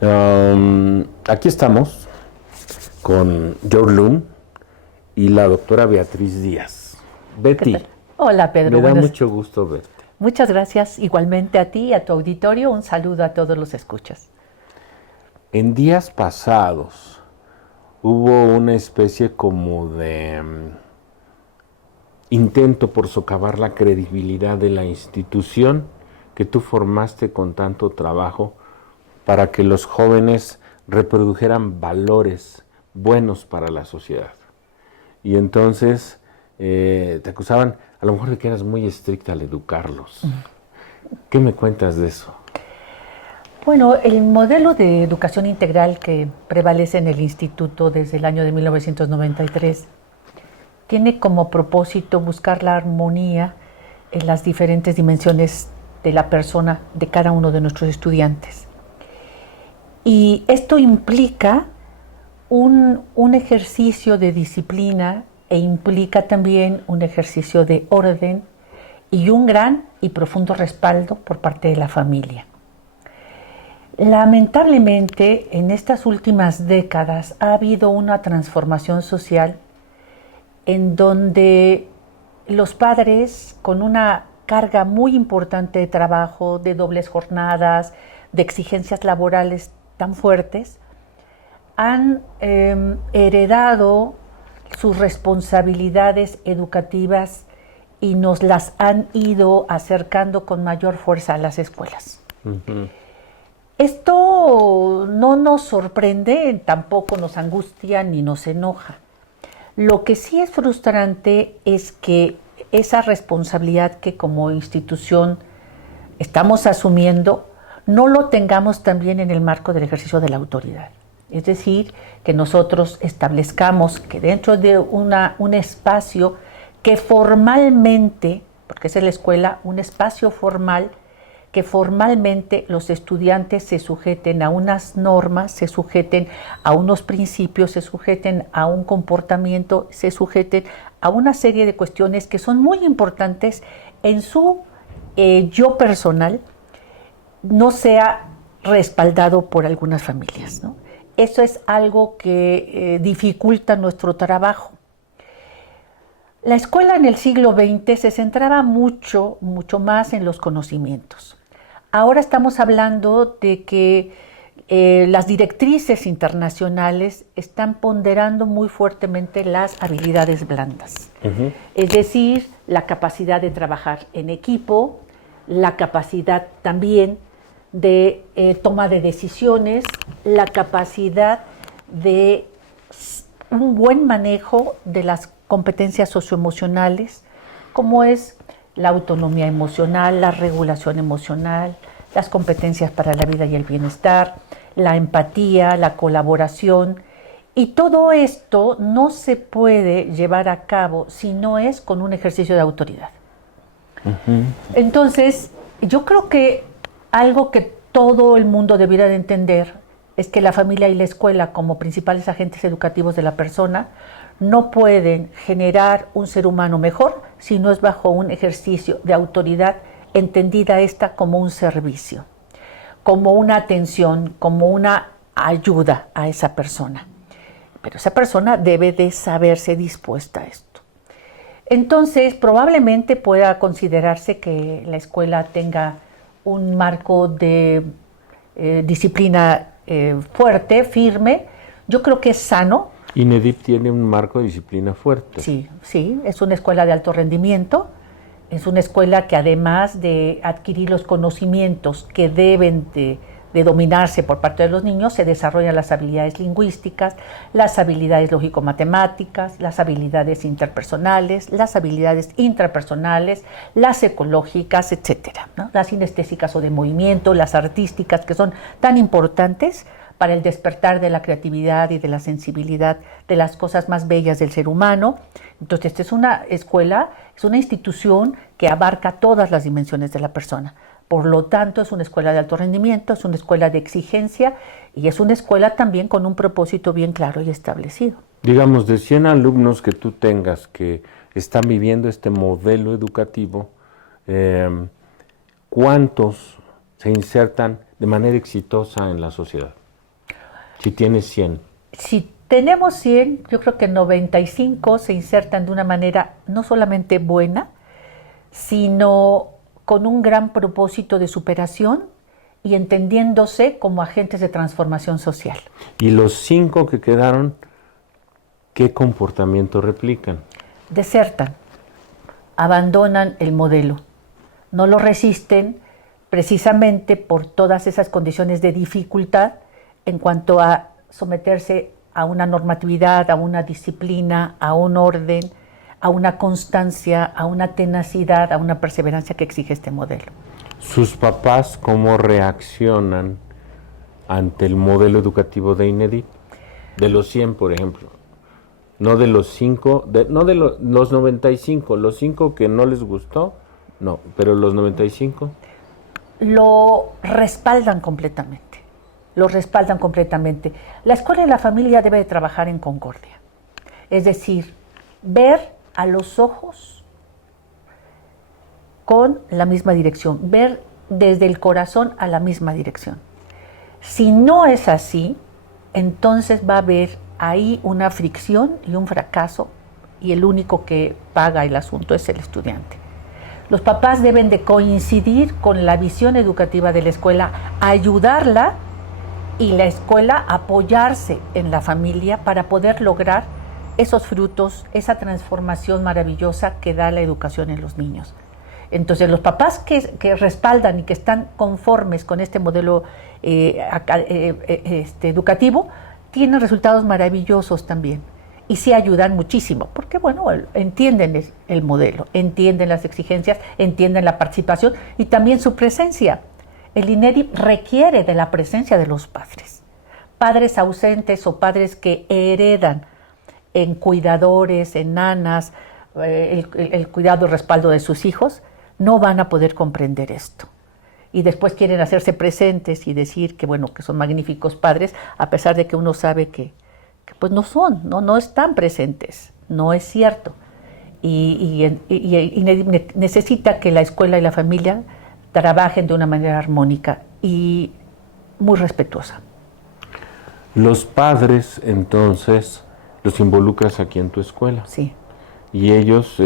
Aquí estamos con George Loom y la doctora Beatriz Díaz. Betty, Hola Pedro, me da mucho gusto verte. Muchas gracias, igualmente a ti y a tu auditorio. Un saludo a todos los escuchas. En días pasados hubo una especie como de intento por socavar la credibilidad de la institución que tú formaste con tanto trabajo para que los jóvenes reprodujeran valores buenos para la sociedad. Y entonces te acusaban a lo mejor de que eras muy estricta al educarlos. ¿Qué me cuentas de eso? Bueno, el modelo de educación integral que prevalece en el instituto desde el año de 1993 tiene como propósito buscar la armonía en las diferentes dimensiones de la persona de cada uno de nuestros estudiantes. Y esto implica un ejercicio de disciplina e implica también un ejercicio de orden y un gran y profundo respaldo por parte de la familia. Lamentablemente, en estas últimas décadas ha habido una transformación social en donde los padres, con una carga muy importante de trabajo, de dobles jornadas, de exigencias laborales tan fuertes, han heredado sus responsabilidades educativas y nos las han ido acercando con mayor fuerza a las escuelas. Uh-huh. Esto no nos sorprende, tampoco nos angustia ni nos enoja. Lo que sí es frustrante es que esa responsabilidad que como institución estamos asumiendo no lo tengamos también en el marco del ejercicio de la autoridad. Es decir, que nosotros establezcamos que dentro de un espacio que formalmente, porque es en la escuela, un espacio formal, que formalmente los estudiantes se sujeten a unas normas, se sujeten a unos principios, se sujeten a un comportamiento, se sujeten a una serie de cuestiones que son muy importantes en su yo personal, no sea respaldado por algunas familias, ¿no? Eso es algo que dificulta nuestro trabajo. La escuela en el siglo XX se centraba mucho más en los conocimientos. Ahora estamos hablando de que las directrices internacionales están ponderando muy fuertemente las habilidades blandas. Uh-huh. Es decir, la capacidad de trabajar en equipo, la capacidad también de toma de decisiones, la capacidad de un buen manejo de las competencias socioemocionales, como es la autonomía emocional, la regulación emocional, las competencias para la vida y el bienestar, la empatía, la colaboración. Y todo esto no se puede llevar a cabo si no es con un ejercicio de autoridad. Uh-huh. Entonces, yo creo que algo que todo el mundo debiera de entender es que la familia y la escuela, como principales agentes educativos de la persona, no pueden generar un ser humano mejor si no es bajo un ejercicio de autoridad, entendida esta como un servicio, como una atención, como una ayuda a esa persona. Pero esa persona debe de saberse dispuesta a esto. Entonces, probablemente pueda considerarse que la escuela tenga un marco de disciplina fuerte, firme. Yo creo que es sano. INEDIP tiene un marco de disciplina fuerte. Sí, es una escuela de alto rendimiento, es una escuela que además de adquirir los conocimientos que deben de dominarse por parte de los niños, se desarrollan las habilidades lingüísticas, las habilidades lógico-matemáticas, las habilidades interpersonales, las habilidades intrapersonales, las ecológicas, etcétera, ¿no? Las sinestésicas o de movimiento, las artísticas, que son tan importantes para el despertar de la creatividad y de la sensibilidad de las cosas más bellas del ser humano. Entonces, esta es una escuela, es una institución que abarca todas las dimensiones de la persona. Por lo tanto, es una escuela de alto rendimiento, es una escuela de exigencia y es una escuela también con un propósito bien claro y establecido. Digamos, de 100 alumnos que tú tengas que están viviendo este modelo educativo, ¿cuántos se insertan de manera exitosa en la sociedad? Si tienes 100. Si tenemos 100, yo creo que 95 se insertan de una manera no solamente buena, sino con un gran propósito de superación y entendiéndose como agentes de transformación social. Y los 5 que quedaron, ¿qué comportamiento replican? Desertan, abandonan el modelo, no lo resisten precisamente por todas esas condiciones de dificultad en cuanto a someterse a una normatividad, a una disciplina, a un orden, a una constancia, a una tenacidad, a una perseverancia que exige este modelo. ¿Sus papás cómo reaccionan ante el modelo educativo de INEDIP? De los 100, por ejemplo. No de los 5, no de los 95, los 5 que no les gustó, no, pero los 95. Lo respaldan completamente, lo respaldan completamente. La escuela y la familia debe de trabajar en concordia. Es decir, ver a los ojos con la misma dirección, ver desde el corazón a la misma dirección. Si no es así, entonces va a haber ahí una fricción y un fracaso, y el único que paga el asunto es el estudiante. Los papás deben de coincidir con la visión educativa de la escuela, ayudarla, y la escuela apoyarse en la familia para poder lograr esos frutos, esa transformación maravillosa que da la educación en los niños. Entonces, los papás que respaldan y que están conformes con este modelo educativo tienen resultados maravillosos también. Y sí ayudan muchísimo, porque bueno, entienden el modelo, entienden las exigencias, entienden la participación y también su presencia. El INEDIP requiere de la presencia de los padres. Padres ausentes o padres que heredan en cuidadores, en nanas, el cuidado y respaldo de sus hijos, no van a poder comprender esto. Y después quieren hacerse presentes y decir que bueno, que son magníficos padres, a pesar de que uno sabe que pues no son, no están presentes, no es cierto. Y necesita que la escuela y la familia trabajen de una manera armónica y muy respetuosa. Los padres, entonces, los involucras aquí en tu escuela. Sí. Y ellos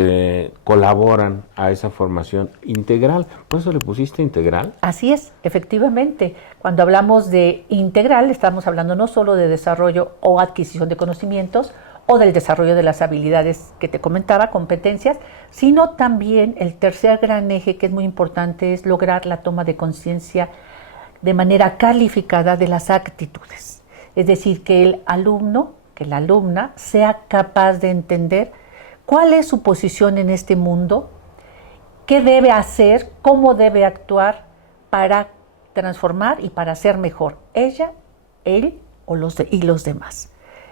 colaboran a esa formación integral. ¿Por eso le pusiste integral? Así es, efectivamente. Cuando hablamos de integral, estamos hablando no solo de desarrollo o adquisición de conocimientos o del desarrollo de las habilidades que te comentaba, competencias, sino también el tercer gran eje que es muy importante es lograr la toma de conciencia de manera calificada de las actitudes. Es decir, que el alumno, que la alumna sea capaz de entender cuál es su posición en este mundo, qué debe hacer, cómo debe actuar para transformar y para ser mejor ella, él y los demás.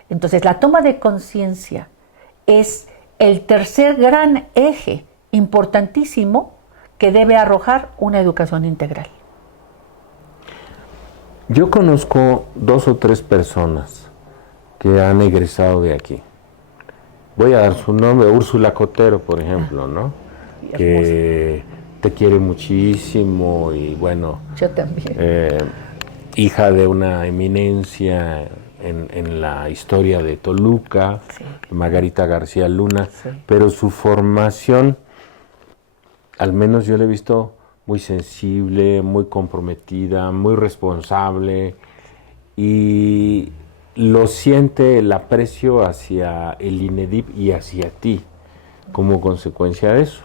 Entonces, la toma de conciencia es el tercer gran eje importantísimo que debe arrojar una educación integral. Yo conozco 2 o 3 personas que han egresado de aquí. Voy a dar su nombre, Úrsula Cotero, por ejemplo, ¿no? Que te quiere muchísimo y bueno... Yo también. Hija de una eminencia en la historia de Toluca, sí. Margarita García Luna, sí. Pero su formación, al menos yo la he visto muy sensible, muy comprometida, muy responsable, y lo siente el aprecio hacia el INEDIP y hacia ti como consecuencia de eso.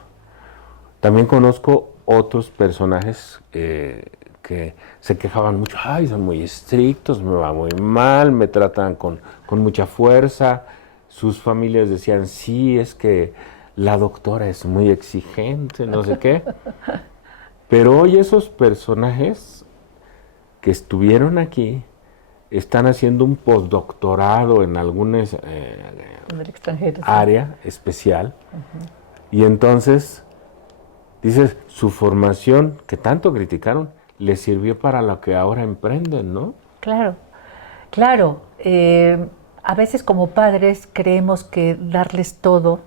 También conozco otros personajes que se quejaban mucho, ay, son muy estrictos, me va muy mal, me tratan con mucha fuerza. Sus familias decían, sí, es que la doctora es muy exigente, no sé qué. Pero hoy esos personajes que estuvieron aquí están haciendo un postdoctorado en alguna área especial. Uh-huh. Y entonces, dices, su formación, que tanto criticaron, les sirvió para lo que ahora emprenden, ¿no? Claro, claro. A veces como padres creemos que darles todo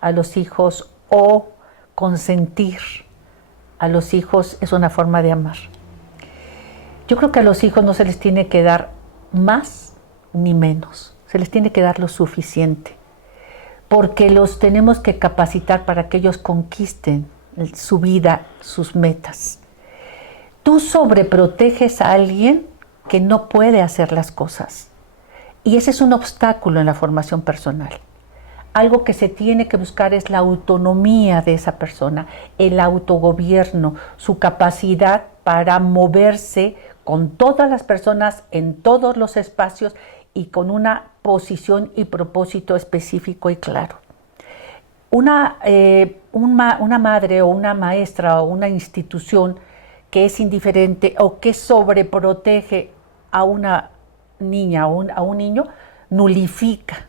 a los hijos o consentir a los hijos es una forma de amar. Yo creo que a los hijos no se les tiene que dar más ni menos. Se les tiene que dar lo suficiente, porque los tenemos que capacitar para que ellos conquisten su vida, sus metas. Tú sobreproteges a alguien que no puede hacer las cosas, y ese es un obstáculo en la formación personal. Algo que se tiene que buscar es la autonomía de esa persona, el autogobierno, su capacidad para moverse con todas las personas en todos los espacios y con una posición y propósito específico y claro. Una madre o una maestra o una institución que es indiferente o que sobreprotege a una niña o a un niño, nulifica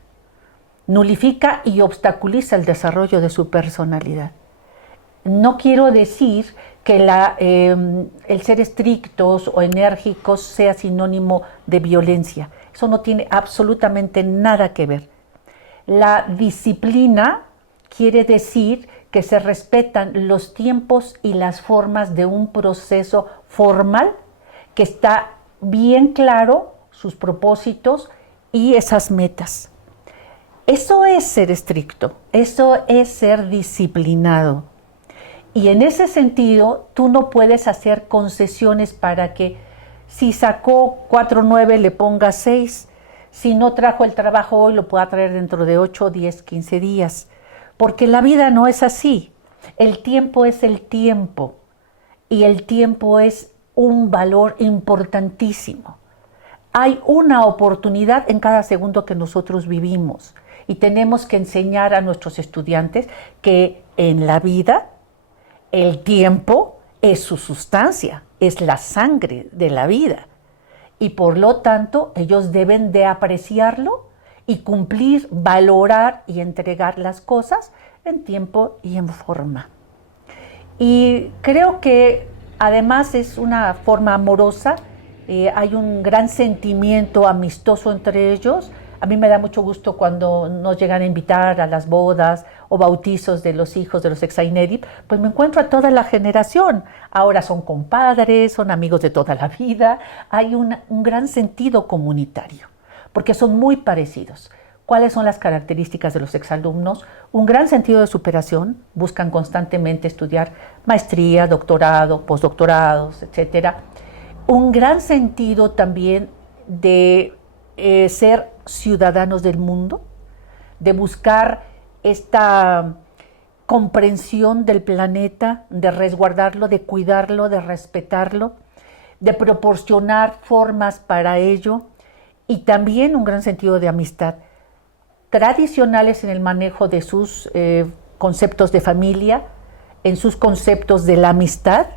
y obstaculiza el desarrollo de su personalidad. No quiero decir que el ser estrictos o enérgicos sea sinónimo de violencia. Eso no tiene absolutamente nada que ver. La disciplina quiere decir que se respetan los tiempos y las formas de un proceso formal que está bien claro, sus propósitos y esas metas. Eso es ser estricto, eso es ser disciplinado. Y en ese sentido, tú no puedes hacer concesiones para que si sacó 4.9 le ponga 6, si no trajo el trabajo hoy lo pueda traer dentro de 8, 10, 15 días. Porque la vida no es así. El tiempo es el tiempo y el tiempo es un valor importantísimo. Hay una oportunidad en cada segundo que nosotros vivimos y tenemos que enseñar a nuestros estudiantes que en la vida el tiempo es su sustancia, es la sangre de la vida y por lo tanto ellos deben de apreciarlo y cumplir, valorar y entregar las cosas en tiempo y en forma. Y creo que además es una forma amorosa, hay un gran sentimiento amistoso entre ellos. A mí me da mucho gusto cuando nos llegan a invitar a las bodas o bautizos de los hijos de los Exainedib, pues me encuentro a toda la generación. Ahora son compadres, son amigos de toda la vida. Hay un gran sentido comunitario, porque son muy parecidos. ¿Cuáles son las características de los exalumnos? Un gran sentido de superación, buscan constantemente estudiar maestría, doctorado, postdoctorados, etcétera. Un gran sentido también de ser ciudadanos del mundo, de buscar esta comprensión del planeta, de resguardarlo, de cuidarlo, de respetarlo, de proporcionar formas para ello y también un gran sentido de amistad. Tradicionales en el manejo de sus conceptos de familia, en sus conceptos de la amistad,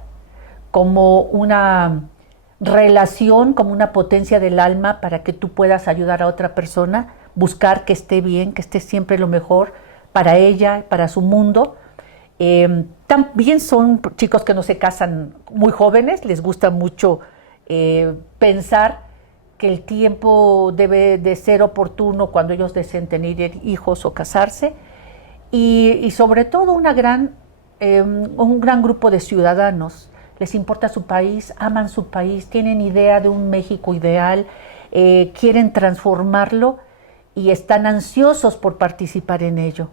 como una relación, como una potencia del alma para que tú puedas ayudar a otra persona, buscar que esté bien, que esté siempre lo mejor para ella, para su mundo. También son chicos que no se casan muy jóvenes, les gusta mucho pensar que el tiempo debe de ser oportuno cuando ellos deseen tener hijos o casarse y sobre todo un gran grupo de ciudadanos. Les importa su país, aman su país, tienen idea de un México ideal, quieren transformarlo y están ansiosos por participar en ello.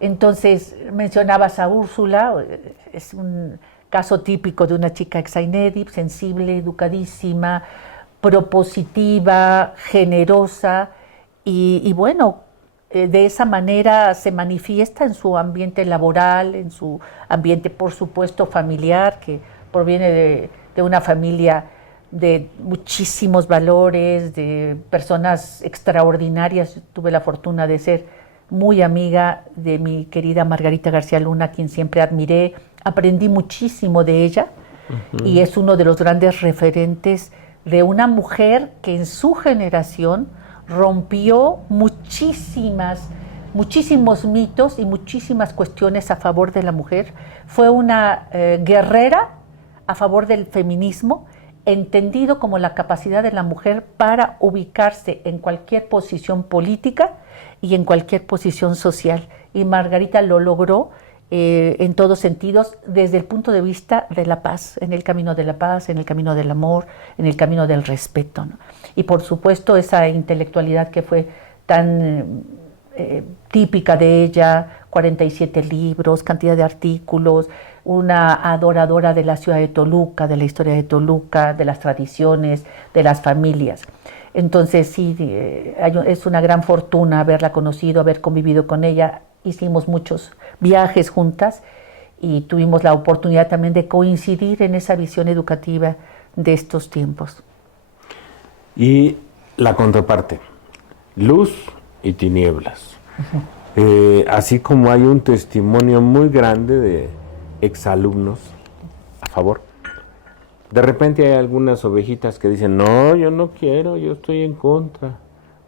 Entonces, mencionabas a Úrsula, es un caso típico de una chica Exainedib, sensible, educadísima, propositiva, generosa y bueno, de esa manera se manifiesta en su ambiente laboral, en su ambiente, por supuesto, familiar, que proviene de una familia de muchísimos valores, de personas extraordinarias. Tuve la fortuna de ser muy amiga de mi querida Margarita García Luna, a quien siempre admiré. Aprendí muchísimo de ella y es uno de los grandes referentes de una mujer que en su generación rompió muchísimos mitos y muchísimas cuestiones a favor de la mujer. Fue una guerrera a favor del feminismo, entendido como la capacidad de la mujer para ubicarse en cualquier posición política y en cualquier posición social. Y Margarita lo logró en todos sentidos, desde el punto de vista de la paz, en el camino de la paz, en el camino del amor, en el camino del respeto, ¿no? Y por supuesto esa intelectualidad que fue tan típica de ella, 47 libros, cantidad de artículos, una adoradora de la ciudad de Toluca, de la historia de Toluca, de las tradiciones, de las familias. Entonces sí, es una gran fortuna haberla conocido, haber convivido con ella. Hicimos muchos viajes juntas y tuvimos la oportunidad también de coincidir en esa visión educativa de estos tiempos. Y la contraparte, luz y tinieblas. Así como hay un testimonio muy grande de exalumnos a favor, de repente hay algunas ovejitas que dicen, no, yo no quiero, yo estoy en contra.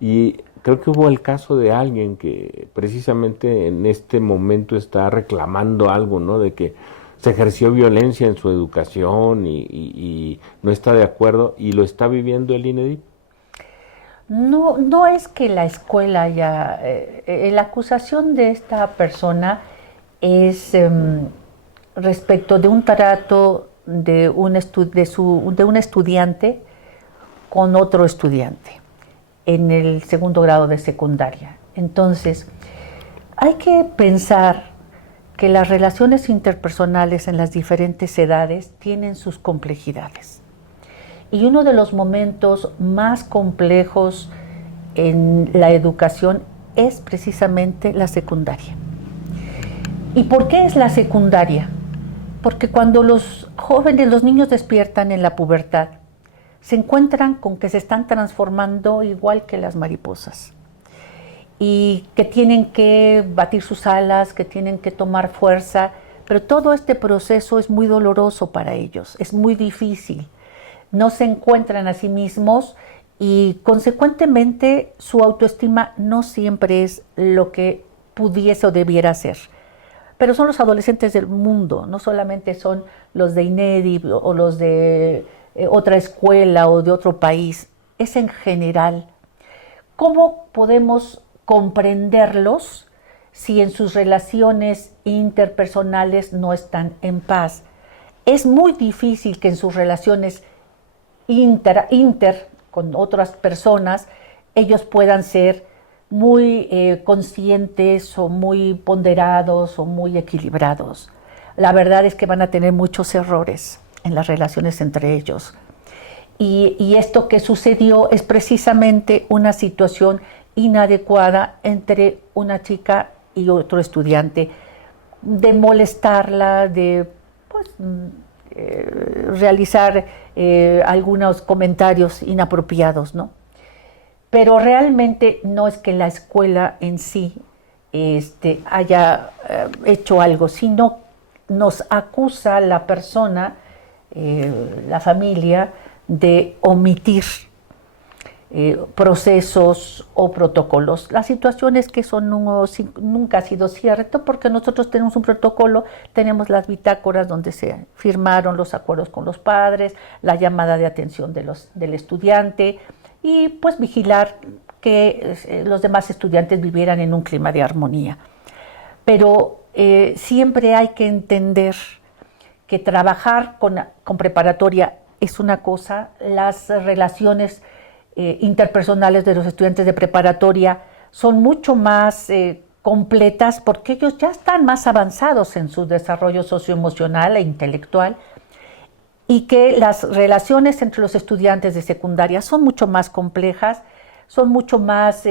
Y creo que hubo el caso de alguien que precisamente en este momento está reclamando algo, ¿no? De que se ejerció violencia en su educación y no está de acuerdo y lo está viviendo el INEDI. No, no es que la escuela haya... la acusación de esta persona es respecto de un trato de un estudiante con otro estudiante en el segundo grado de secundaria. Entonces, hay que pensar que las relaciones interpersonales en las diferentes edades tienen sus complejidades. Y uno de los momentos más complejos en la educación es precisamente la secundaria. ¿Y por qué es la secundaria? Porque cuando los jóvenes, los niños despiertan en la pubertad, se encuentran con que se están transformando igual que las mariposas y que tienen que batir sus alas, que tienen que tomar fuerza, pero todo este proceso es muy doloroso para ellos, es muy difícil. No se encuentran a sí mismos y consecuentemente su autoestima no siempre es lo que pudiese o debiera ser. Pero son los adolescentes del mundo, no solamente son los de INEDI o los de otra escuela o de otro país, es en general. ¿Cómo podemos comprenderlos si en sus relaciones interpersonales no están en paz? Es muy difícil que en sus relaciones inter con otras personas ellos puedan ser muy conscientes o muy ponderados o muy equilibrados. La verdad es que van a tener muchos errores en las relaciones entre ellos. Y esto que sucedió es precisamente una situación inadecuada entre una chica y otro estudiante, de molestarla, de pues, realizar algunos comentarios inapropiados, ¿no? Pero realmente no es que la escuela en sí haya hecho algo, sino nos acusa la persona, la familia, de omitir procesos o protocolos. La situación es que eso nunca ha sido cierto, porque nosotros tenemos un protocolo, tenemos las bitácoras donde se firmaron los acuerdos con los padres, la llamada de atención del estudiante y pues vigilar que los demás estudiantes vivieran en un clima de armonía. Pero siempre hay que entender que trabajar con preparatoria es una cosa, las relaciones interpersonales de los estudiantes de preparatoria son mucho más completas porque ellos ya están más avanzados en su desarrollo socioemocional e intelectual, y que las relaciones entre los estudiantes de secundaria son mucho más complejas, son mucho más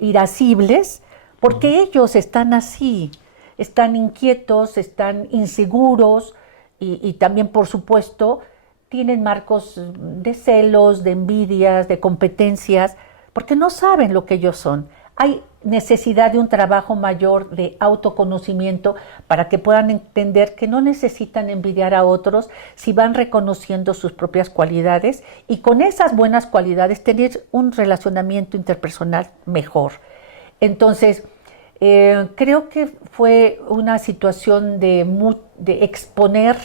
irascibles, porque ellos están así, están inquietos, están inseguros y también, por supuesto, tienen marcos de celos, de envidias, de competencias, porque no saben lo que ellos son. Hay necesidad de un trabajo mayor de autoconocimiento para que puedan entender que no necesitan envidiar a otros si van reconociendo sus propias cualidades y con esas buenas cualidades tener un relacionamiento interpersonal mejor. Entonces, creo que fue una situación de exponer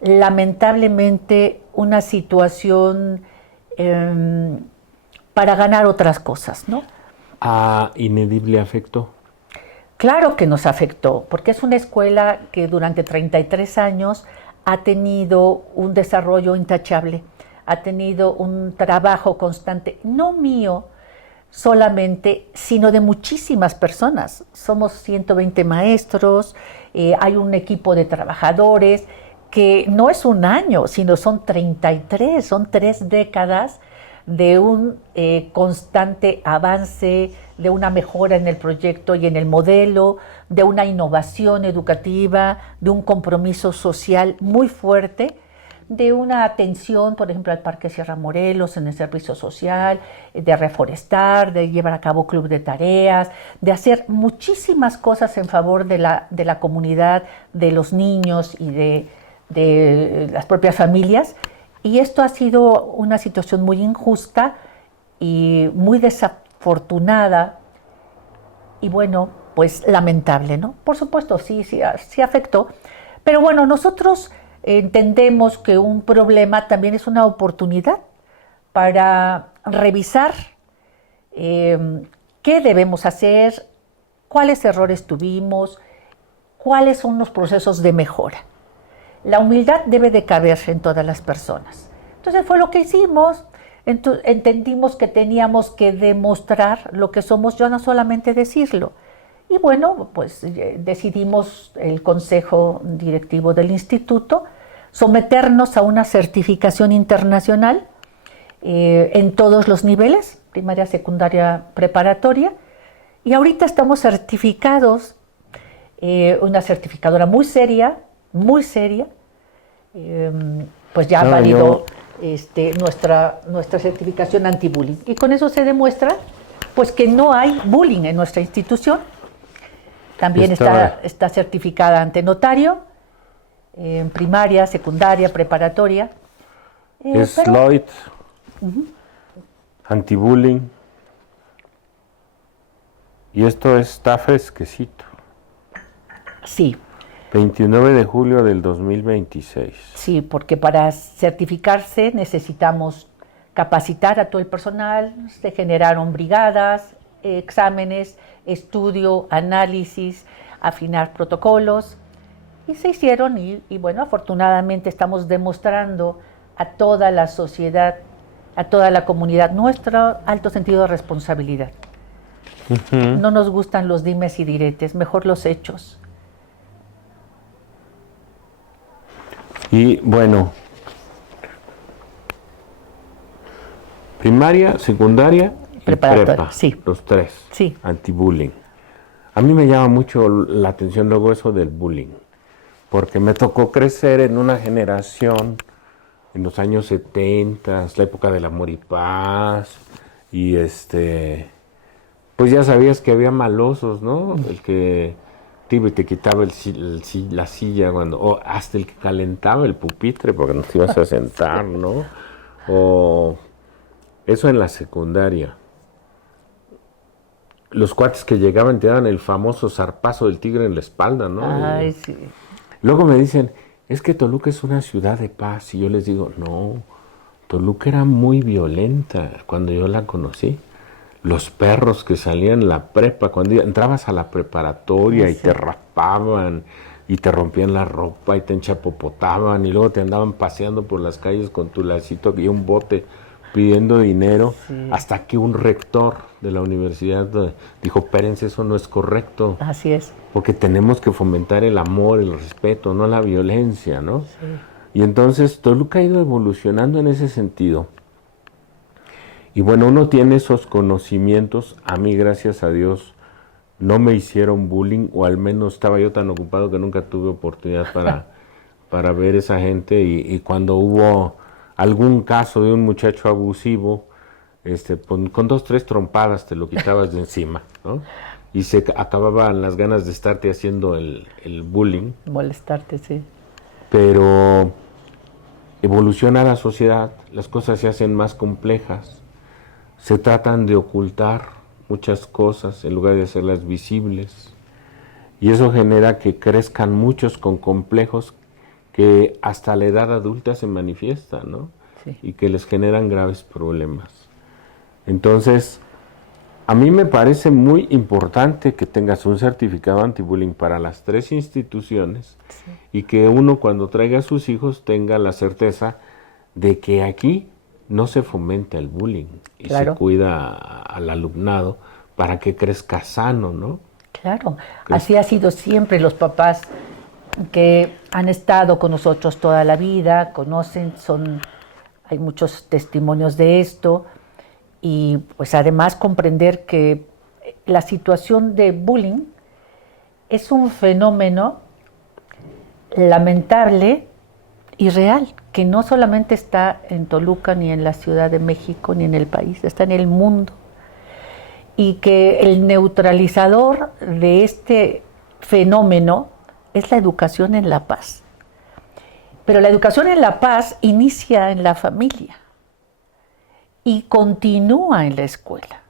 lamentablemente una situación para ganar otras cosas, ¿no? ¿A INEDI le afectó? Claro que nos afectó, porque es una escuela que durante 33 años ha tenido un desarrollo intachable, ha tenido un trabajo constante, no mío solamente, sino de muchísimas personas. Somos 120 maestros, hay un equipo de trabajadores que no es un año, sino son 33, son 3 décadas de un constante avance, de una mejora en el proyecto y en el modelo, de una innovación educativa, de un compromiso social muy fuerte, de una atención, por ejemplo, al Parque Sierra Morelos en el servicio social, de reforestar, de llevar a cabo club de tareas, de hacer muchísimas cosas en favor de la comunidad, de los niños y de las propias familias. Y esto ha sido una situación muy injusta y muy desafortunada y bueno, pues lamentable, ¿no? Por supuesto, sí afectó. Pero bueno, nosotros entendemos que un problema también es una oportunidad para revisar qué debemos hacer, cuáles errores tuvimos, cuáles son los procesos de mejora. La humildad debe de caber en todas las personas. Entonces fue lo que hicimos. Entendimos que teníamos que demostrar lo que somos, yo no solamente decirlo. Y bueno, pues decidimos el consejo directivo del instituto someternos a una certificación internacional en todos los niveles, primaria, secundaria, preparatoria. Y ahorita estamos certificados, una certificadora muy seria, pues ya validó nuestra certificación anti-bullying. Y con eso se demuestra pues que no hay bullying en nuestra institución. También está certificada ante notario, en primaria, secundaria, preparatoria. Es Lloyd, anti-bullying. Y esto está fresquecito. Sí. 29 de julio del 2026. Sí, porque para certificarse necesitamos capacitar a todo el personal, se generaron brigadas, exámenes, estudio, análisis, afinar protocolos, y se hicieron y bueno, afortunadamente estamos demostrando a toda la sociedad, a toda la comunidad, nuestro alto sentido de responsabilidad. No nos gustan los dimes y diretes, mejor los hechos. Y bueno, primaria, secundaria y prepa, sí. Los tres, sí. Anti-bullying. A mí me llama mucho la atención luego eso del bullying, porque me tocó crecer en una generación en los años 70, la época del amor y paz, y pues ya sabías que había malosos, ¿no? El que te quitaba la silla o hasta el que calentaba el pupitre porque no te ibas a sentar, ¿no? O eso en la secundaria. Los cuates que llegaban te daban el famoso zarpazo del tigre en la espalda, ¿no? Ay, sí. Luego me dicen, es que Toluca es una ciudad de paz. Y yo les digo, no, Toluca era muy violenta cuando yo la conocí. Los perros que salían en la prepa, cuando entrabas a la preparatoria y te raspaban y te rompían la ropa y te enchapopotaban y luego te andaban paseando por las calles con tu lacito y un bote pidiendo dinero, hasta que un rector de la universidad dijo, espérense, eso no es correcto. Así es. Porque tenemos que fomentar el amor, el respeto, no la violencia, ¿no? Sí. Y entonces Toluca ha ido evolucionando en ese sentido. Y bueno, uno tiene esos conocimientos. A mí, gracias a Dios, no me hicieron bullying, o al menos estaba yo tan ocupado que nunca tuve oportunidad para ver esa gente. Y cuando hubo algún caso de un muchacho abusivo, con 2, 3 trompadas te lo quitabas de encima, ¿no? Y se acababan las ganas de estarte haciendo el bullying. Molestarte, sí. Pero evoluciona la sociedad, las cosas se hacen más complejas. Se tratan de ocultar muchas cosas en lugar de hacerlas visibles. Y eso genera que crezcan muchos con complejos que hasta la edad adulta se manifiestan, ¿no? Sí. Y que les generan graves problemas. Entonces, A mí me parece muy importante que tengas un certificado anti-bullying para las 3 instituciones, sí, y que uno cuando traiga a sus hijos tenga la certeza de que aquí no se fomenta el bullying y claro, se cuida al alumnado para que crezca sano, ¿no? Claro, así ha sido siempre. Los papás que han estado con nosotros toda la vida, conocen, hay muchos testimonios de esto, y pues además comprender que la situación de bullying es un fenómeno lamentable y real, que no solamente está en Toluca, ni en la Ciudad de México, ni en el país, está en el mundo. Y que el neutralizador de este fenómeno es la educación en la paz. Pero la educación en la paz inicia en la familia y continúa en la escuela.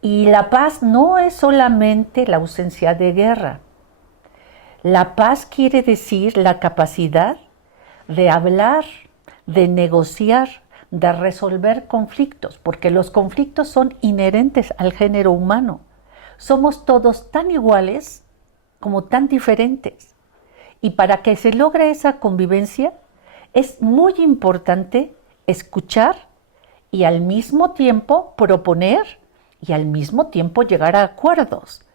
Y la paz no es solamente la ausencia de guerra. La paz quiere decir la capacidad de hablar, de negociar, de resolver conflictos, porque los conflictos son inherentes al género humano. Somos todos tan iguales como tan diferentes. Y para que se logre esa convivencia, es muy importante escuchar y al mismo tiempo proponer y al mismo tiempo llegar a acuerdos.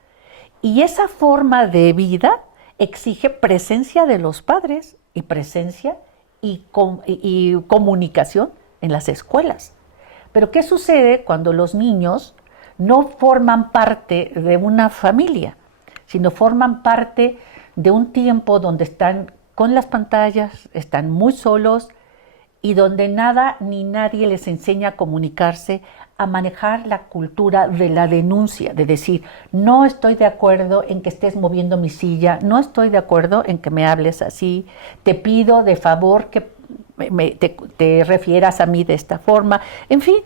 Y esa forma de vida exige presencia de los padres y presencia y comunicación en las escuelas. Pero ¿qué sucede cuando los niños no forman parte de una familia, sino forman parte de un tiempo donde están con las pantallas, están muy solos y donde nada ni nadie les enseña a comunicarse, a manejar la cultura de la denuncia, de decir, no estoy de acuerdo en que estés moviendo mi silla, no estoy de acuerdo en que me hables así, te pido de favor que te refieras a mí de esta forma. En fin,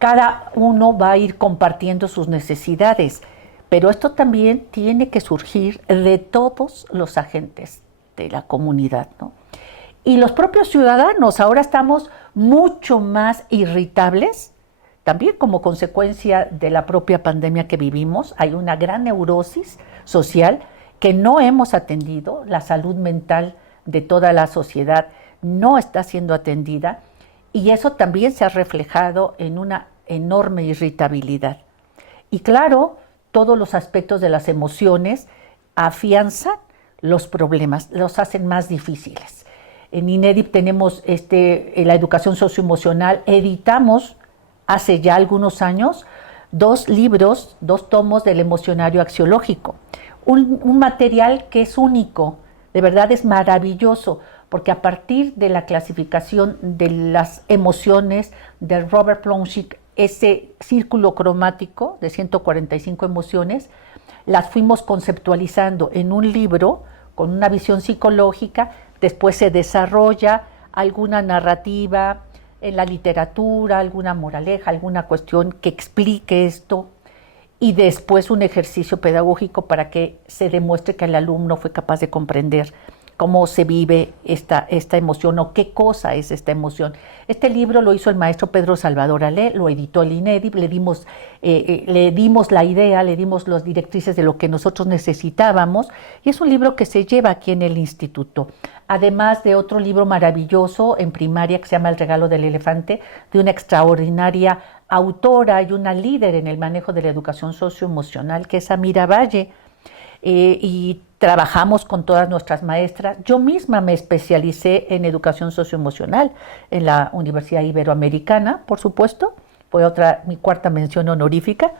cada uno va a ir compartiendo sus necesidades, pero esto también tiene que surgir de todos los agentes de la comunidad, ¿no? Y los propios ciudadanos, ahora estamos mucho más irritables, también como consecuencia de la propia pandemia que vivimos. Hay una gran neurosis social que no hemos atendido, la salud mental de toda la sociedad no está siendo atendida y eso también se ha reflejado en una enorme irritabilidad. Y claro, todos los aspectos de las emociones afianzan los problemas, los hacen más difíciles. En INEDIP tenemos la educación socioemocional, editamos hace ya algunos años 2 libros, 2 tomos del emocionario axiológico, un material que es único, de verdad es maravilloso, porque a partir de la clasificación de las emociones de Robert Plutchik, ese círculo cromático de 145 emociones, las fuimos conceptualizando en un libro con una visión psicológica, después se desarrolla alguna narrativa en la literatura, alguna moraleja, alguna cuestión que explique esto, y después un ejercicio pedagógico para que se demuestre que el alumno fue capaz de comprender cómo se vive esta emoción o qué cosa es esta emoción. Este libro lo hizo el maestro Pedro Salvador Alé, lo editó el INEDIP, le dimos la idea, le dimos las directrices de lo que nosotros necesitábamos y es un libro que se lleva aquí en el instituto. Además de otro libro maravilloso en primaria que se llama El regalo del elefante, de una extraordinaria autora y una líder en el manejo de la educación socioemocional, que es Amira Valle. Y trabajamos con todas nuestras maestras. Yo misma me especialicé en educación socioemocional en la Universidad Iberoamericana, por supuesto. Fue mi 4ª mención honorífica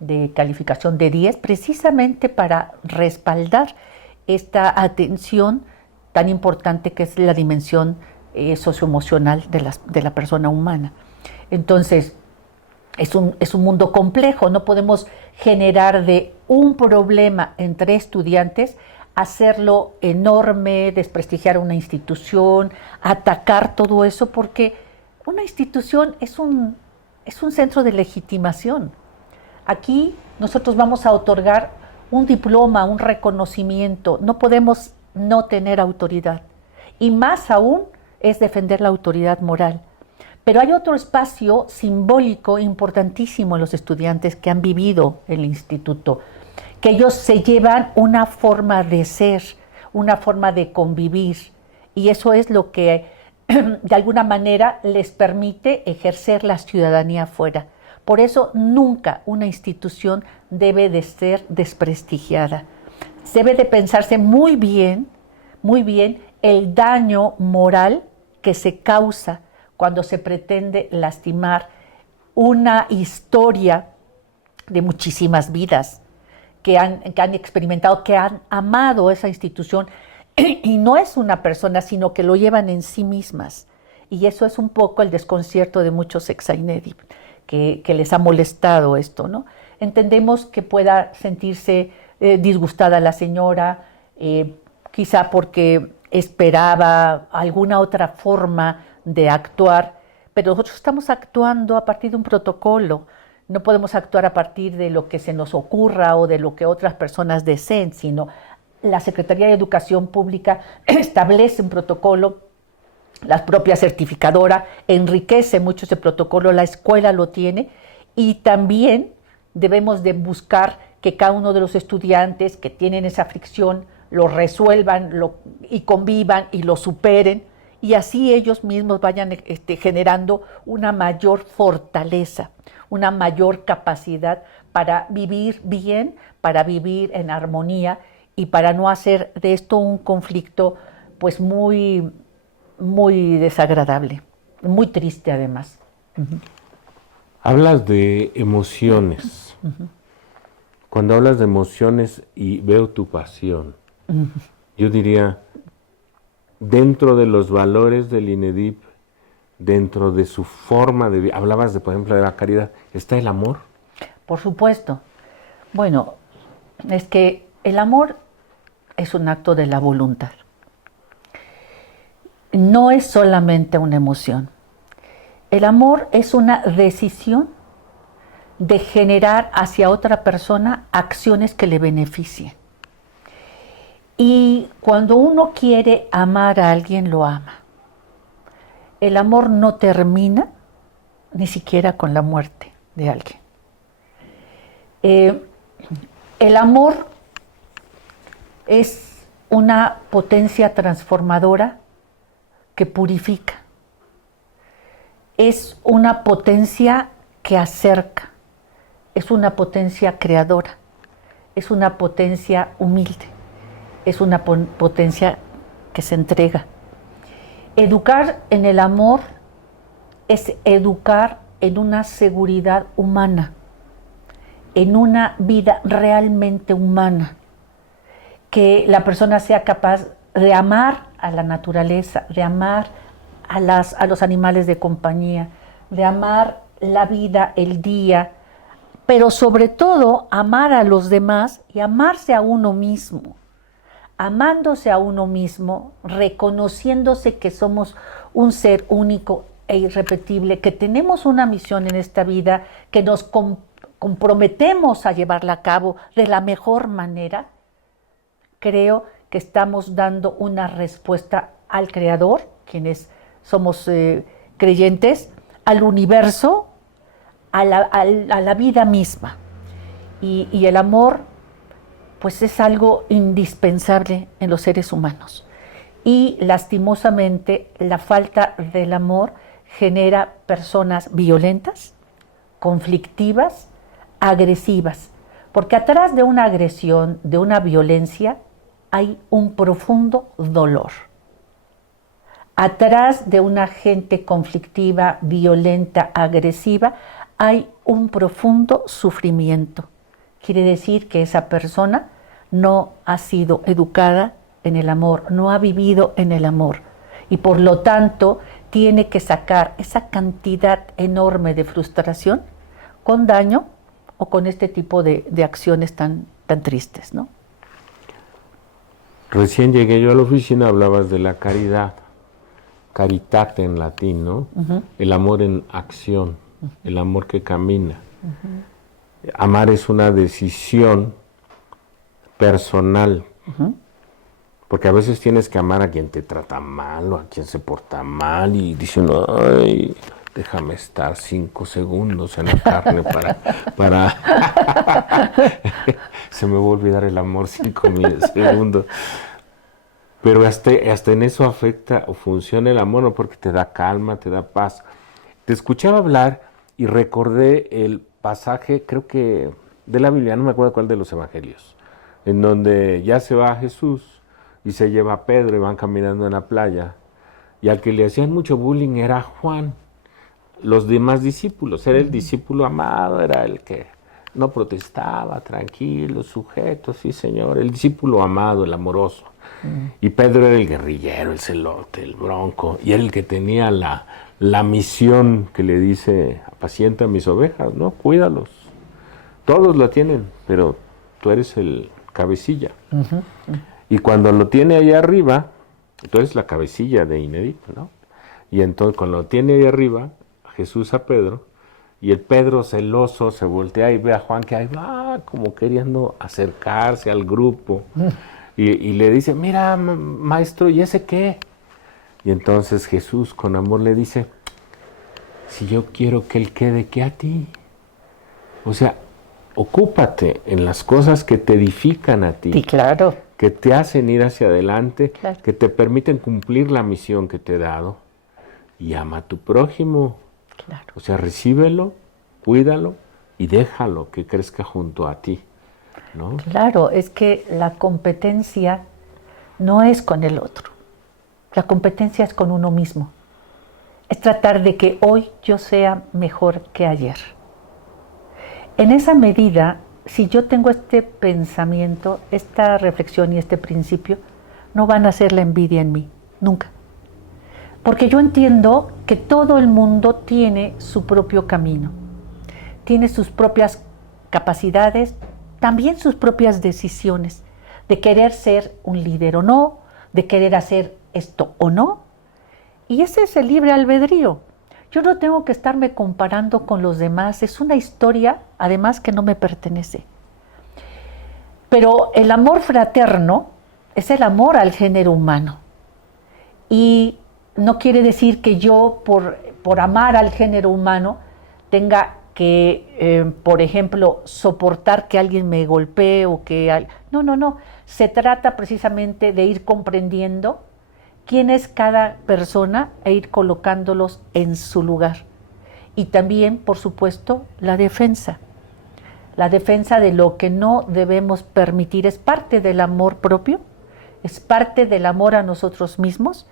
de calificación de 10, precisamente para respaldar esta atención tan importante que es la dimensión socioemocional de la persona humana. Entonces, es un mundo complejo, no podemos generar de un problema entre estudiantes, hacerlo enorme, desprestigiar una institución, atacar todo eso, porque una institución es un centro de legitimación. Aquí nosotros vamos a otorgar un diploma, un reconocimiento, no podemos no tener autoridad, y más aún es defender la autoridad moral. Pero hay otro espacio simbólico importantísimo en los estudiantes que han vivido el instituto, que ellos se llevan una forma de ser, una forma de convivir, y eso es lo que de alguna manera les permite ejercer la ciudadanía afuera. Por eso nunca una institución debe de ser desprestigiada. Debe de pensarse muy bien el daño moral que se causa cuando se pretende lastimar una historia de muchísimas vidas que han experimentado, que han amado esa institución, y no es una persona, sino que lo llevan en sí mismas. Y eso es un poco el desconcierto de muchos ex-AINEDIP, que les ha molestado esto, ¿no? Entendemos que pueda sentirse disgustada la señora, quizá porque esperaba alguna otra forma de actuar, pero nosotros estamos actuando a partir de un protocolo. No podemos actuar a partir de lo que se nos ocurra o de lo que otras personas deseen, sino la Secretaría de Educación Pública establece un protocolo, la propia certificadora enriquece mucho ese protocolo, la escuela lo tiene, y también debemos de buscar que cada uno de los estudiantes que tienen esa fricción lo resuelvan y convivan y lo superen, y así ellos mismos vayan generando una mayor fortaleza, una mayor capacidad para vivir bien, para vivir en armonía y para no hacer de esto un conflicto pues muy, muy desagradable, muy triste además. Hablas de emociones. Cuando hablas de emociones y veo tu pasión, yo diría, dentro de los valores del INEDIP, dentro de su forma de vida, hablabas de, por ejemplo, de la caridad, ¿está el amor? Por supuesto. Bueno, es que el amor es un acto de la voluntad. No es solamente una emoción. El amor es una decisión de generar hacia otra persona acciones que le beneficien. Y cuando uno quiere amar a alguien, lo ama. El amor no termina ni siquiera con la muerte de alguien. El amor es una potencia transformadora que purifica. Es una potencia que acerca. Es una potencia creadora. Es una potencia humilde. Es una potencia que se entrega. Educar en el amor es educar en una seguridad humana, en una vida realmente humana, que la persona sea capaz de amar a la naturaleza, de amar a los animales de compañía, de amar la vida, el día, pero sobre todo amar a los demás y amarse a uno mismo. Amándose a uno mismo, reconociéndose que somos un ser único e irrepetible, que tenemos una misión en esta vida, que nos comprometemos a llevarla a cabo de la mejor manera, creo que estamos dando una respuesta al Creador, quienes somos creyentes, al universo, a la vida misma. Y el amor pues es algo indispensable en los seres humanos. Y lastimosamente la falta del amor genera personas violentas, conflictivas, agresivas, porque atrás de una agresión, de una violencia, hay un profundo dolor. Atrás de una gente conflictiva, violenta, agresiva, hay un profundo sufrimiento. Quiere decir que esa persona no ha sido educada en el amor, no ha vivido en el amor, y por lo tanto tiene que sacar esa cantidad enorme de frustración con daño o con este tipo de acciones tan tristes, ¿no? Recién llegué yo a la oficina, hablabas de la caridad, caritate en latín, ¿no? El amor en acción, el amor que camina. Amar es una decisión personal, porque a veces tienes que amar a quien te trata mal o a quien se porta mal y dicen, ay, déjame estar 5 segundos en la carne para se me va a olvidar el amor 5 segundos. Pero hasta en eso afecta o funciona el amor, ¿no? Porque te da calma, te da paz. Te escuchaba hablar y recordé el pasaje, creo que de la Biblia, no me acuerdo cuál de los evangelios, en donde ya se va Jesús y se lleva a Pedro y van caminando en la playa. Y al que le hacían mucho bullying era Juan. Los demás discípulos, era el discípulo amado, era el que no protestaba, tranquilo, sujeto, sí señor, el discípulo amado, el amoroso. Y Pedro era el guerrillero, el celote, el bronco, y era el que tenía la misión que le dice: apacienta mis ovejas, ¿no? Cuídalos. Todos la tienen, pero tú eres el cabecilla. Y cuando lo tiene allá arriba, tú eres la cabecilla de Inédito, ¿no? Y entonces cuando lo tiene ahí arriba, Jesús a Pedro, y el Pedro celoso se voltea y ve a Juan que ahí va, como queriendo acercarse al grupo. Y le dice: mira, maestro, ¿y ese qué? Y entonces Jesús con amor le dice: si yo quiero que él quede, ¿qué a ti? O sea, ocúpate en las cosas que te edifican a ti. Sí, claro. Que te hacen ir hacia adelante, Claro. que te permiten cumplir la misión que te he dado. Y ama a tu prójimo. Claro. O sea, recíbelo, cuídalo y déjalo que crezca junto a ti, ¿no? Claro, es que la competencia no es con el otro. La competencia es con uno mismo. Es tratar de que hoy yo sea mejor que ayer. En esa medida, si yo tengo este pensamiento, esta reflexión y este principio, no van a hacer la envidia en mí, nunca. Porque yo entiendo que todo el mundo tiene su propio camino, tiene sus propias capacidades, también sus propias decisiones, de querer ser un líder o no, de querer hacer esto o no. Y ese es el libre albedrío. Yo no tengo que estarme comparando con los demás, es una historia, además, que no me pertenece. Pero el amor fraterno es el amor al género humano. Y no quiere decir que yo, por amar al género humano, tenga que, por ejemplo, soportar que alguien me golpee o que... No. Se trata precisamente de ir comprendiendo quién es cada persona e ir colocándolos en su lugar. Y también, por supuesto, la defensa. La defensa de lo que no debemos permitir es parte del amor propio, es parte del amor a nosotros mismos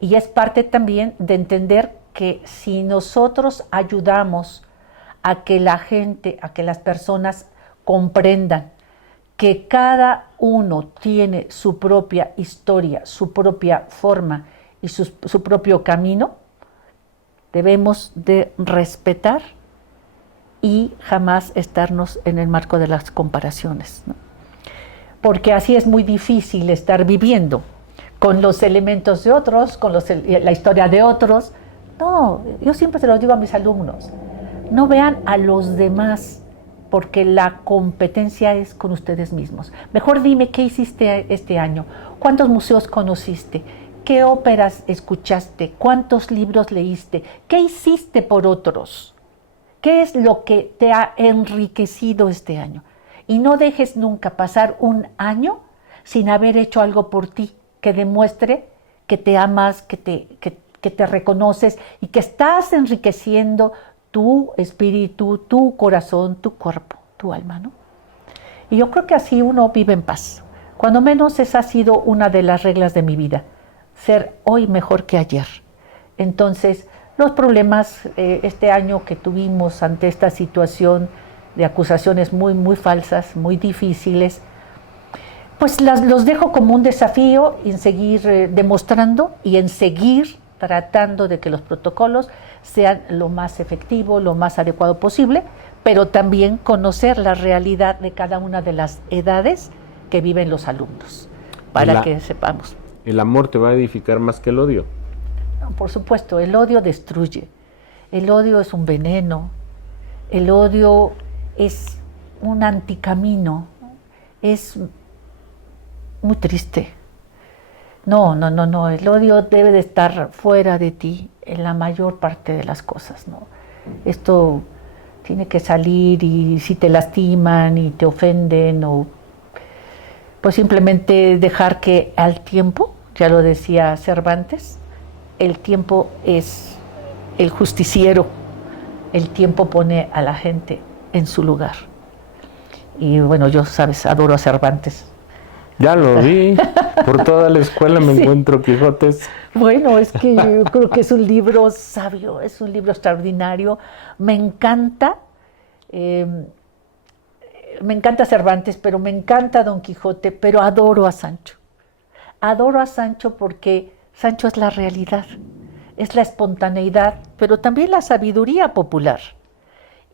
y es parte también de entender que si nosotros ayudamos a que la gente, a que las personas comprendan que cada uno tiene su propia historia, su propia forma y su propio camino, debemos de respetar y jamás estarnos en el marco de las comparaciones, ¿no? Porque así es muy difícil estar viviendo con los elementos de otros, con la historia de otros. No, yo siempre se lo digo a mis alumnos, no vean a los demás, porque la competencia es con ustedes mismos. Mejor dime qué hiciste este año, cuántos museos conociste, qué óperas escuchaste, cuántos libros leíste, qué hiciste por otros, qué es lo que te ha enriquecido este año. Y no dejes nunca pasar un año sin haber hecho algo por ti que demuestre que te amas, que te reconoces y que estás enriqueciendo tu espíritu, tu corazón, tu cuerpo, tu alma, ¿no? Y yo creo que así uno vive en paz. Cuando menos esa ha sido una de las reglas de mi vida, ser hoy mejor que ayer. Entonces, los problemas este año que tuvimos ante esta situación de acusaciones muy, muy falsas, muy difíciles, pues los dejo como un desafío en seguir demostrando y en seguir tratando de que los protocolos sean lo más efectivo, lo más adecuado posible, pero también conocer la realidad de cada una de las edades que viven los alumnos, para que sepamos. ¿El amor te va a edificar más que el odio? No, por supuesto, el odio destruye, el odio es un veneno, el odio es un anticamino, es muy triste. No. El odio debe de estar fuera de ti en la mayor parte de las cosas, ¿no? Esto tiene que salir y si te lastiman y te ofenden o pues simplemente dejar que al tiempo, ya lo decía Cervantes, el tiempo es el justiciero, el tiempo pone a la gente en su lugar. Y bueno, yo, sabes, adoro a Cervantes. Ya lo vi, por toda la escuela me encuentro Quijotes. Bueno, es que yo creo que es un libro sabio, es un libro extraordinario. Me encanta Cervantes, pero me encanta Don Quijote, pero adoro a Sancho. Adoro a Sancho porque Sancho es la realidad, es la espontaneidad, pero también la sabiduría popular.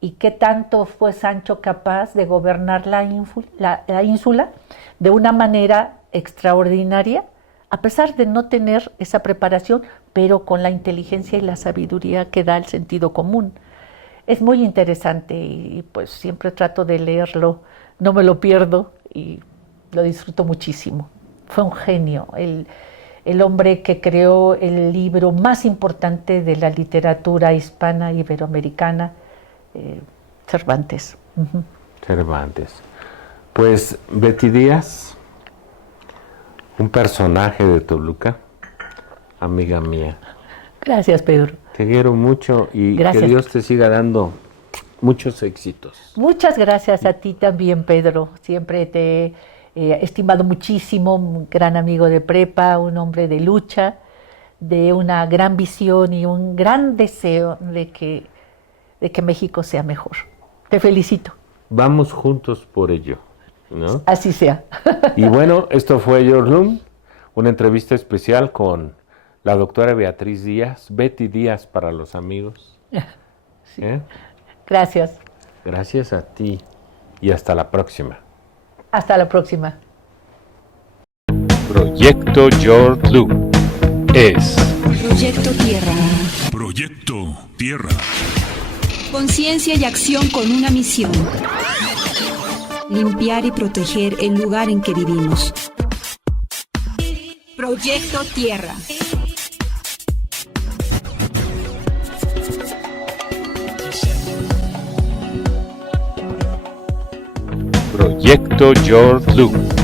¿Y qué tanto fue Sancho capaz de gobernar la ínsula de una manera extraordinaria, a pesar de no tener esa preparación, pero con la inteligencia y la sabiduría que da el sentido común? Es muy interesante y pues siempre trato de leerlo, no me lo pierdo y lo disfruto muchísimo. Fue un genio, el hombre que creó el libro más importante de la literatura hispana iberoamericana, Cervantes. Uh-huh. Cervantes. Pues Betty Díaz, un personaje de Toluca, amiga mía. Gracias, Pedro. Te quiero mucho y gracias. Que Dios te siga dando muchos éxitos. Muchas gracias a ti también, Pedro. Siempre te he estimado muchísimo, un gran amigo de prepa, un hombre de lucha, de una gran visión y un gran deseo de que México sea mejor. Te felicito. Vamos juntos por ello, ¿no? Así sea. Y bueno, esto fue Your Room, una entrevista especial con la doctora Beatriz Díaz, Betty Díaz para los amigos. Sí. Gracias. Gracias a ti y hasta la próxima. Hasta la próxima. Proyecto Your Room es Proyecto Tierra. Proyecto Tierra. Conciencia y acción con una misión. Limpiar y proteger el lugar en que vivimos. Proyecto Tierra. Proyecto Your Room.